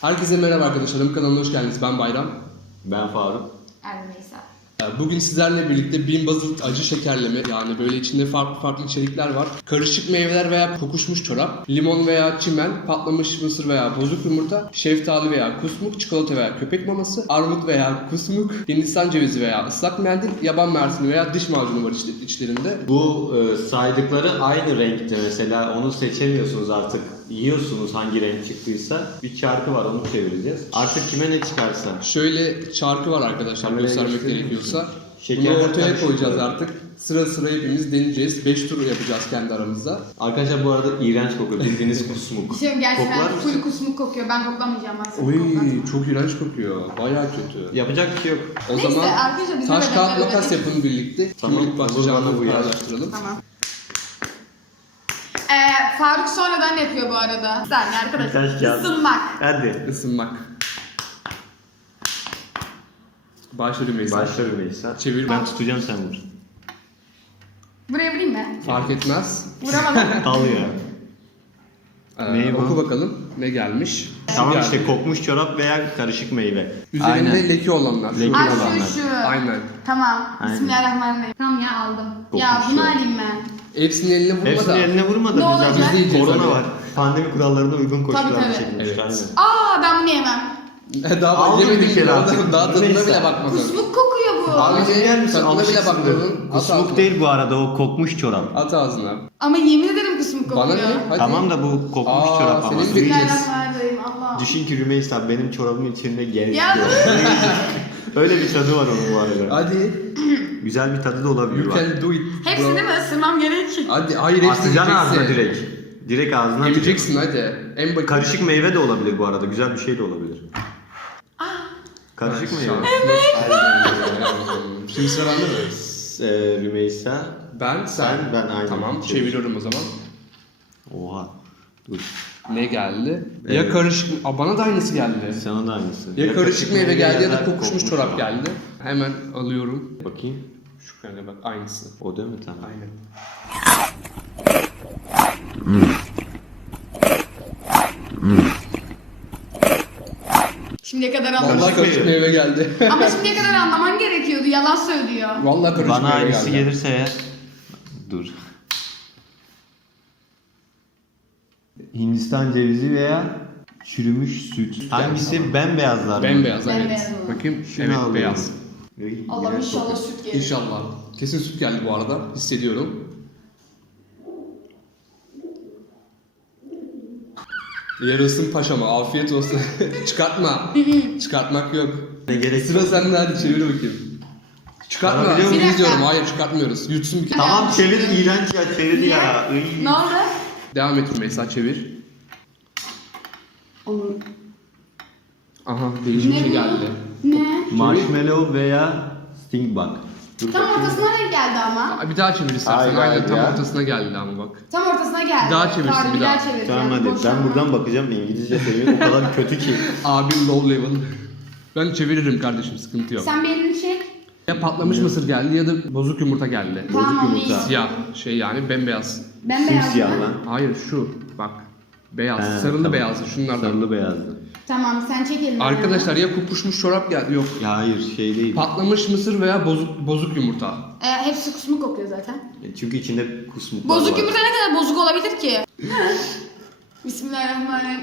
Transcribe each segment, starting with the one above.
Herkese merhaba arkadaşlarım. Kanalıma hoş geldiniz. Ben Bayram. Ben Faruk. Erdi Neysa. Ee, Bugün sizlerle birlikte bin bazı acı şekerleme yani böyle içinde farklı farklı içerikler var. Karışık meyveler veya kokuşmuş çorap, limon veya çimen, patlamış mısır veya bozuk yumurta, şeftali veya kusmuk, çikolata veya köpek maması, armut veya kusmuk, hindistan cevizi veya ıslak mendil, yaban mersini veya diş macunu var içlerinde. Bu e, saydıkları aynı renkte mesela onu seçemiyorsunuz artık. Yiyorsunuz hangi renk çıktıysa. Bir çarkı var onu çevireceğiz. Artık kime ne çıkarsa. Şöyle çarkı var arkadaşlar Kameraya göstermek gösterir gerekiyorsa. misin? Bunu Şekerler ortaya karışık koyacağız artık. Sıra sıra hepimiz deneyeceğiz. 5 tur yapacağız kendi aramızda. Arkadaşlar bu arada iğrenç kokuyor. Bildiğiniz kusmuk. Bir şey Koklar gerçekten mısın? full kusmuk kokuyor. Ben koklamayacağım ben Oy koklatmam. çok iğrenç kokuyor. Bayağı kötü. Yapacak bir şey yok. O Neyse, zaman arkadaşlar biz de taş kağıt böyle makas yapın birlikte. Tamam, Kimlik olur, başlayacağını uyar. paylaştıralım. Tamam. Faruk sonradan yapıyor bu arada. Bir saniye arkadaşlar. Birkaç kağıt. Isınmak. Hadi. Isınmak. Başla Rümeysa. Başla Rümeysa. Çevir. Ben tutacağım sen vur. Buraya vurayım mı? Fark etmez. Vuramadım. Al ya. Ee, Meyve. oku bakalım ne gelmiş. Şu Tamam geldi. işte kokmuş çorap veya karışık meyve. Üzerinde leke olanlar. Şu. Leke Ay olanlar. şu şu. Aynen. Tamam. Aynen. Bismillahirrahmanirrahim. Tamam ya aldım. Kokmuş ya bunu şu. alayım ben. Hepsinin eline vurma Hepsini da. eline vurma da Ne olacak? güzel. Biz yiyeceğiz Korona abi. var. Pandemi kurallarına uygun koşullar tabii. çekilmiş. Evet. Aynen. Aa ben bunu yemem. daha Aldın yemedim bir kere bile. artık. Daha tadına Neyse. bile bakmadın. Kusmuk kokuyor bu. Abi, Abi yer misin? tadına bile Alışıksındır. bakmadın. At Kusmuk ağzına. değil bu arada o kokmuş çorap. At ağzına. Ama yemin ederim kusmuk kokuyor. Bana ne? Hadi. Tamam da bu kokmuş Aa, çorap ama. senin bir- Bismillahirrahmanirrahim. Allah. Düşün ki Rümeysa benim çorabımın içinde geldi. Ya Öyle bir tadı var onun bu arada. Hadi. Güzel bir tadı da olabilir You bak. can do it. Hepsi bro. mi? Isırmam gerekir. Hadi hayır hepsini Atacaksın ağzına yiyeceksin. direkt. Direkt ağzına Yemeyeceksin hadi. En bak Karışık meyve de olabilir bu arada. Güzel bir şey de olabilir. Karışık meyve. Evet. Şimdi sıra bende mi? Ee, Rümeysa. Ben, sen. Sen, ben aynı. Tamam Çevir. çeviriyorum o zaman. Oha. Dur. Ne geldi? Ya Evet. karışık... Aa, bana da aynısı geldi. Sana da aynısı. Ya karışık meyve geldi ya da ya kokuşmuş çorap geldi. Hemen alıyorum. Bakayım. Şu kanka bak aynısı. O değil mi tamam? Aynen. Şimdiye kadar Vallahi anlamadım. karışık meyve geldi. Ama şimdiye kadar anlaman gerekiyordu. Yalan söylüyor. Vallahi karışık Bana meyve aynısı geldi. gelirse eğer. Dur. Hindistan cevizi veya çürümüş süt. Hangisi bembeyazlar mı? Bembeyaz evet. Bembeyaz olan. Bakayım. Şunu evet alıyorum. beyaz. Ey, Allah'ım inşallah süt gelir. İnşallah. Kesin süt geldi bu arada. Hissediyorum. Yarasın paşama afiyet olsun. Çıkartma. Çıkartmak yok. Ne gerek Sıra sende hadi çevir bakayım. Çıkartma. Çıkarabiliyor? Biz diyorum hayır çıkartmıyoruz. Yutsun bir kere. Tamam çevir iğrenç ya çevir ya. Iy. Ne oldu? Devam et Rümeysa çevir. Olur. Aha değişik bir Ne şey bu? geldi. Ne? Marshmallow veya sting bug. Dur Tam bakayım. ortasına denk geldi ama. Aa, Bir daha çevir istersen. Hayır, Aynen tam ya. ortasına geldi ama bak. Tam ortasına geldi. Bir daha çevirsin, Pardon, bir daha. çevir. Tamam Yani hadi boş ben yapma. buradan bakacağım İngilizce seviyen o kadar kötü ki. Abim low level. Ben çeviririm kardeşim sıkıntı yok. Sen bir elini çek. Ya patlamış mısır geldi ya da bozuk yumurta geldi. Tamam, onu yumurta. iyi. Siyah şey yani bembeyaz. Ben beyaz Simsiyah mı? lan. Hayır şu bak. Beyaz. He, sarılı tamam. beyazlı şunlardan. Sarılı beyazlı. Tamam sen çek elini. Arkadaşlar ya kokuşmuş çorap geldi yok. Ya hayır şey değil. Patlamış mısır veya bozuk bozuk yumurta. Ee, hepsi kusmuk kokuyor zaten. E, Çünkü içinde Bozuk var. yumurta ne kadar bozuk olabilir ki? Bismillahirrahmanirrahim.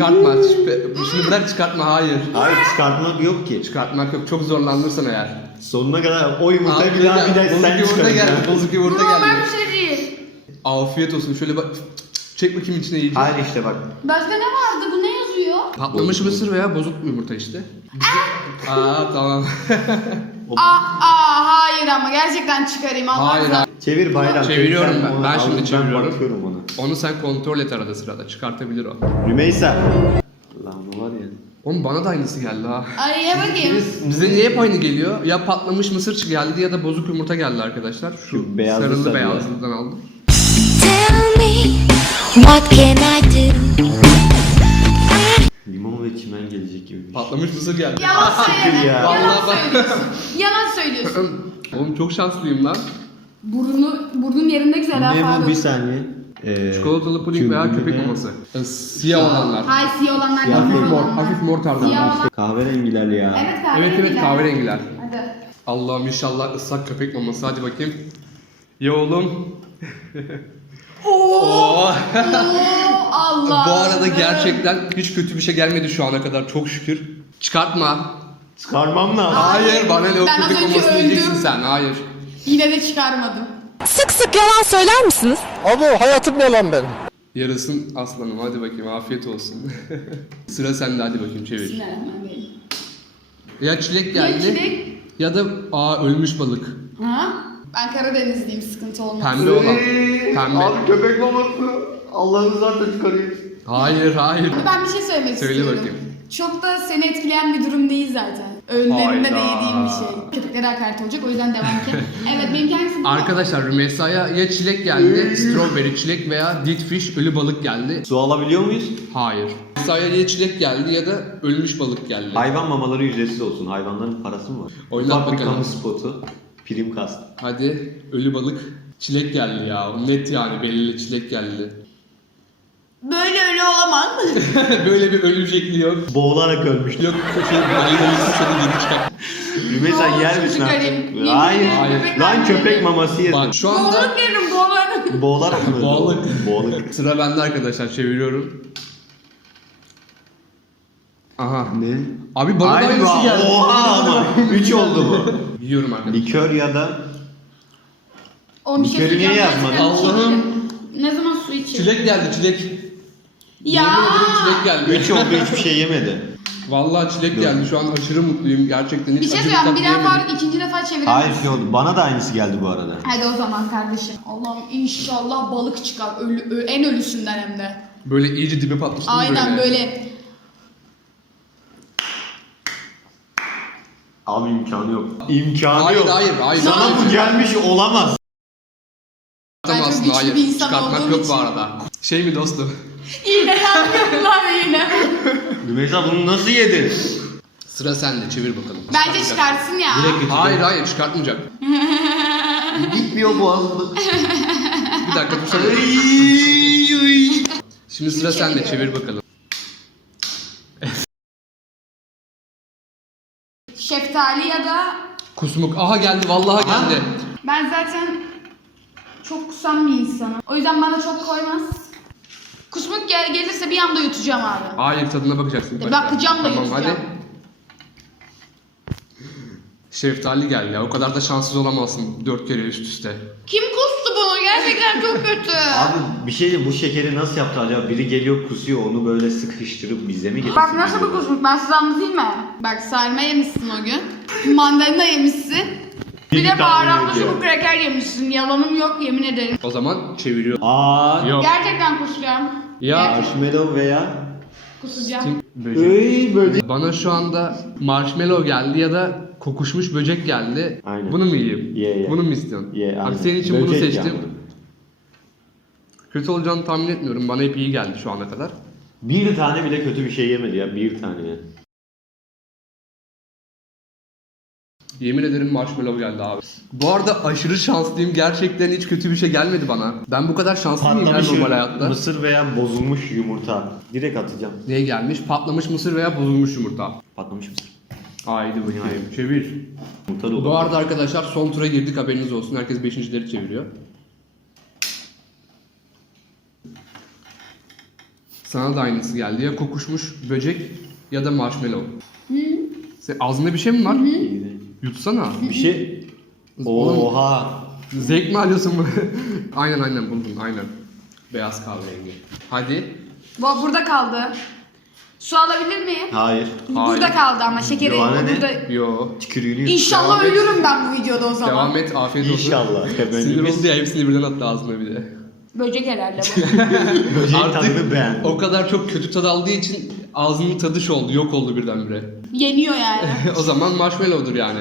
Çıkartma. Şunu bırak çıkartma hayır. Hayır çıkartmak yok ki. Çıkartmak yok. Çok zorlanırsan eğer. Sonuna kadar o yumurtayı Abi bir daha bir daha sen yumurta çıkaracaksın. geldi. Bozuk yumurta normal geldi. bir şey değil. Afiyet olsun. Şöyle bak. Çek bakayım içine iyice. Hayır işte bak. Başka ne vardı? Bu ne yazıyor? Patlamış mısır veya bozuk yumurta işte. Aa tamam. Aa, aa hayır ama gerçekten çıkarayım Allah Hayır, hayır. Çevir bayram. Çeviriyorum Sen ben. onu Ben şimdi çeviriyorum. Ben bakıyorum ona. Onu sen kontrol et arada sırada. Çıkartabilir o. Rümeysa. Lan bu var ya. Oğlum bana da aynısı geldi ha. Ay ye bakayım. Bize niye hep aynı geliyor? Ya patlamış mısır geldi ya da bozuk yumurta geldi arkadaşlar. Şu, Şu beyazlı sarılı sarılı. beyazlıdan aldım. Tell me, what can I do? Patlamış mısır geldi. Yalan söyleme. ya. Yalan Vallahi bak. söylüyorsun. Yalan söylüyorsun. Oğlum çok şanslıyım lan. Burnu, burnun yerinde güzel ha Ne bu bir saniye. Ee, Çikolatalı puding veya köpek maması. Ee, Siyah olanlar. Hayır siyah olanlar Siyah Hafif mor, olanlar. hafif mor tarzı. Siyah olan. Kahverengiler ya. Evet kahverengiler. Evet evet kahverengiler. Hadi. Allah'ım inşallah ıslak köpek maması. Hadi bakayım. Ya oğlum. Oo. Oo, Allah. Bu arada gerçekten hiç kötü bir şey gelmedi şu ana kadar. Çok şükür. Çıkartma. Çıkarmam lazım. Hayır bana ne o Ben az köpek önce maması öldüm. diyeceksin sen. Hayır. Yine de çıkarmadım. Sık sık yalan söyler misiniz? Abi hayatım yalan benim. Yarasın aslanım. Hadi bakayım afiyet olsun. Sıra sende hadi bakayım çevir. Bismillahirrahmanirrahim. Ya çilek Ya geldi çilek. ya da aa ölmüş balık. Ha? Ben Karadenizliyim sıkıntı olmaz. Pembe olan. Pembe. köpek maması. Allah'ını zaten çıkarayım. Hayır hayır. Ben bir şey söylemek Söyle istiyorum. bakayım. Çok da seni etkileyen bir durum değil zaten. Önlerinde de Hayda. yediğim bir şey. Köpeklere hakaret olacak o yüzden devam ki. evet benimki hangisi? Arkadaşlar Rümeysa'ya ya çilek geldi, strawberry çilek veya dead fish ölü balık geldi. Su alabiliyor muyuz? Hayır. Rümeysa'ya ya çilek geldi ya da ölmüş balık geldi. Hayvan mamaları ücretsiz olsun. Hayvanların parası mı var? Oynat Ufak bir bakalım. kamu spotu. Prim kast. Hadi ölü balık. Çilek geldi ya. Net yani belli çilek geldi. Böyle öyle olamaz. Böyle bir ölü şekli yok. Boğularak ölmüş. Yok şey bayılırsa seni gideceğim. Rümeysa Ne yer misin artık? Yemin Hayır. ederim Hayır. köpekler Lan köpek maması yedim. Bak şu anda Boğuluk yerim boğuluk. Boğularak mı? öldü? Boğalık. Boğalık. sıra bende arkadaşlar çeviriyorum. Aha. Ne? Abi bana da Ay aynısı geldi. Oha ama. 3 oldu bu. Yiyorum arkadaşlar. Likör ya da Oğlum bir şey Likörü niye söyleyeceğim. yazmadın? Gerçekten bir şey Allah'ım. Ne zaman su içeyim? Çilek geldi çilek. Ya. Yemin ederim çilek geldi. 3 oldu hiçbir şey yemedi. Vallahi çilek geldi. Şu an aşırı mutluyum. Gerçekten hiç Bir şey acı söyleyeyim. Bir daha yemedim. Faruk ikinci defa çeviremez. Hayır şey oldu. Bana da aynısı geldi bu arada. Hadi o zaman kardeşim. Allah'ım inşallah balık çıkar. Ölü, ö- en ölüsünden hem de. Böyle iyice dibe patmıştım Aynen böyle. Abi imkanı yok. İmkanı Hayır yok. hayır hayır. Sana bu gelmiş olamaz. Ben çok Çıkartamazsın güçlü hayır. bir insan Çıkartmak olduğum yok için. bu arada. Şey mi dostum? Yine yanıyorlar yine. Rümeysa bunu nasıl yedin? Sıra sende çevir bakalım. Bence Çıkartacak. çıkarsın ya. Hayır hayır çıkartmayacak. Gitmiyor boğazım. Bir dakika dursana. Şimdi sıra sende çevir bakalım. Şeftali ya da Kusmuk. Aha geldi vallahi geldi. ben zaten çok kusan bir insanım. O yüzden bana çok koymaz. Kusmuk gel gelirse bir anda yutacağım abi. Hayır tadına bakacaksın. E, bakacağım da Tamam yutacağım. hadi. Şeftali geldi ya. O kadar da şanssız olamazsın dört kere üst üste. Kim kustu bunu? Gerçekten çok kötü. Abi bir şey diyeyim, bu şekeri nasıl yaptı acaba? Biri geliyor kusuyor onu böyle sıkıştırıp bize mi getirsin? Bak nasıl bir kusmuk ben size anlatayım mı? Bak sarma yemişsin o gün. Mandalina yemişsin. Bir de baharatlı çubuk kraker yemişsin. Yalanım yok yemin ederim. O zaman çeviriyor. Aa, Yok. Gerçekten kusacağım. Ya. Marshmallow veya kusacağım. Böcek. Böcek. Bana şu anda marshmallow geldi ya da kokuşmuş böcek geldi. Aynen. Bunu mu yiyeyim? Ye, ye. Bunu mu istiyorsun? Ye, Bak aynen. senin için bunu Böcek seçtim. yani. Kötü olacağını tahmin etmiyorum. Bana hep iyi geldi şu ana kadar. Bir tane bile kötü bir şey yemedi ya bir tane Yemin ederim marshmallow geldi abi. Bu arada aşırı şanslıyım. Gerçekten hiç kötü bir şey gelmedi bana. Ben bu kadar şanslı mıyım ya Patlamış normal hayatta? mısır veya bozulmuş yumurta. Direkt atacağım. Ne gelmiş? Patlamış mısır veya bozulmuş yumurta. Patlamış mısır. Haydi bakayım. Çevir. Yumurta da olur. Bu arada arkadaşlar son tura girdik haberiniz olsun. Herkes beşincileri çeviriyor. Sana da aynısı geldi. Ya kokuşmuş böcek ya da marshmallow. Sen ağzında bir şey mi var? İyi. Yutsana. Bir şey. Oğlum, Oha. Zevk mi alıyorsun bunu? aynen aynen buldun aynen. Beyaz kahverengi. Hadi. Bu burada kaldı. Su alabilir miyim? Hayır. Burada Hayır. kaldı ama şekeri Bana ne? burada. Yo. Tükürüğünü yut. İnşallah Devam et. ölürüm ben bu videoda o zaman. Devam et afiyet olsun. İnşallah. Sinir oldu ya hepsini birden attı ağzına bir de. Böcek herhalde bu. Artık tadını. O kadar çok kötü tad aldığı için ağzının tadı şey oldu, yok oldu birdenbire. Yeniyor yani. o zaman marshmallow'dur yani.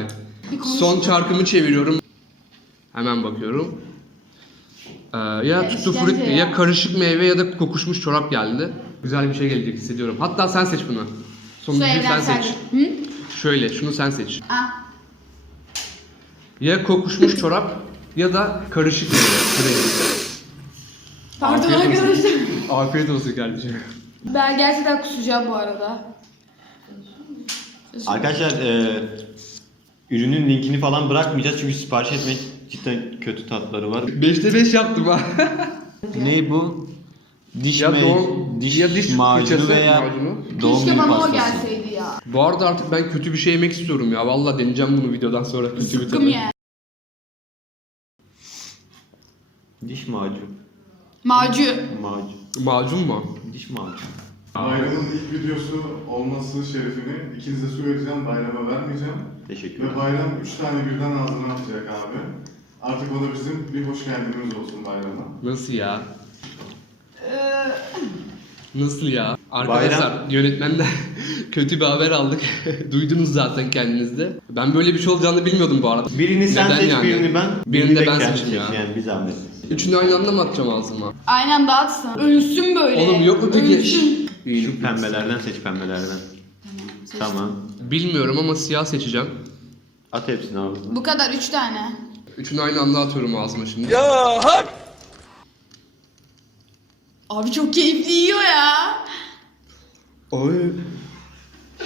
Bir Son çarkımı çeviriyorum. Hemen bakıyorum. Ee, ya Ya işkence frutti ya. ya karışık meyve ya da kokuşmuş çorap geldi. Güzel bir şey gelecek hissediyorum. Hatta sen seç bunu. Sonuncuyu sen evrensel. seç. Hı? Şöyle şunu sen seç. Ah. Ya kokuşmuş çorap Ya da karışık meyve. Pardon Afiyet olsun. arkadaşlar. Afiyet olsun kardeşim. Ben gerçekten kusacağım bu arada. Arkadaşlar e, ürünün linkini falan bırakmayacağız çünkü sipariş etmek cidden kötü tatları var. 5'te 5 yaptım ha. ne bu? Diş, Ya me- doğum- diş, ya diş macunu fırçası, veya macunu. doğum Keşke bana o pastası. gelseydi ya. Bu arada artık ben kötü bir şey yemek istiyorum ya. Vallahi deneyeceğim bunu videodan sonra. Kötü bir Sıkkım tadı. ye. Diş macun. Macun. Macun. Macun mu? Diş macun. Bayramın ilk videosu olması şerefini ikinize su vereceğim, bayrama vermeyeceğim. Teşekkür Ve ederim. bayram üç tane birden ağzına atacak abi. Artık o da bizim bir hoş geldinimiz olsun bayrama. Nasıl ya? Ee, Nasıl ya? Arkadaşlar yönetmenden kötü bir haber aldık. Duydunuz zaten kendiniz de. Ben böyle bir şey olacağını bilmiyordum bu arada. Birini sen Neden seç, yani? birini ben. Birini de ben kendi seçeyim seç. ya. Yani bir zahmet. Üçünü aynı anda mı atacağım ağzıma? aynen dağıtsın. Ölsün böyle. Oğlum yok mu peki? Ölsün. Şu pembelerden seç pembelerden. Tamam. Bilmiyorum ama siyah seçeceğim. At hepsini abi. Bu kadar üç tane. Üçünü aynı anda atıyorum ağzıma şimdi. Abi çok keyifli yiyor ya. Oy.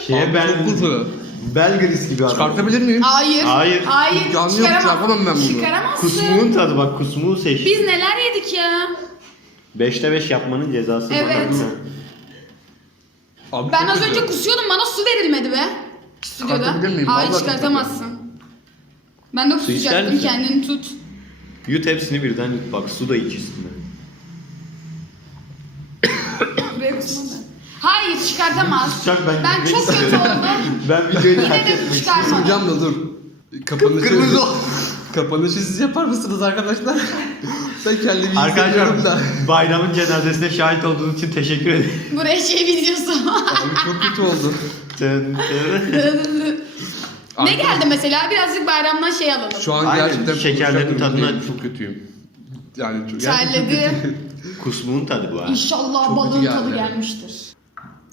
Şeye Abi ben... çok kötü. Belgris gibi adam. Çıkartabilir miyim? Hayır. Hayır. Hayır. Çıkaramaz- yapamam ben bunu. Çıkaramazsın. Kusmuğun tadı bak kusmuğu seç. Biz neler yedik ya. 5'te 5 yapmanın cezası Evet. bana. Abi Ben az önce kusuyordum bana su verilmedi be. Stüdyoda. Hayır Vallahi çıkartamazsın. Ben de kusacaktım kendini tut. Yut hepsini birden yut bak su da iç üstüne. Buraya kusma ben. Hayır çıkartamaz. Kusacak, ben ben çok kötü istiyorum. oldum. Ben videoyu terk etmek çıkarmadım. Hocam da dur. Kapanışı, Kıpkırmızı ol. kapanışı siz yapar mısınız arkadaşlar? ben kendimi hissediyorum da. Arkadaşlar bayramın cenazesine şahit olduğunuz için teşekkür ederim. Buraya şey videosu. Abi çok kötü oldu. Ne geldi mesela? Birazcık bayramdan şey alalım. Şu an Aynen, gerçekten şekerlerin tadına- çok kötüyüm. Yani çok, Terledi. Kusmuğun tadı bu ha. İnşallah Çok balığın tadı gelmiştir.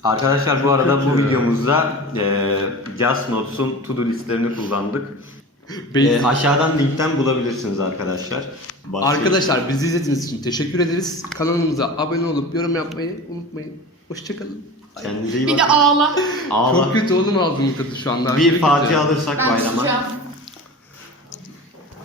Arkadaşlar bu arada bu videomuzda e, Just Notes'un to-do listelerini kullandık. Basic. E, aşağıdan linkten bulabilirsiniz arkadaşlar. Başlayalım. Arkadaşlar bizi izlediğiniz için teşekkür ederiz. Kanalımıza abone olup yorum yapmayı unutmayın. Hoşçakalın. Kendinize iyi Bir bakın. de ağla. Ağla. Çok kötü oğlum ağzımın tadı şu anda. Bir Aşırı kötü. alırsak Ben bayrama. susacağım.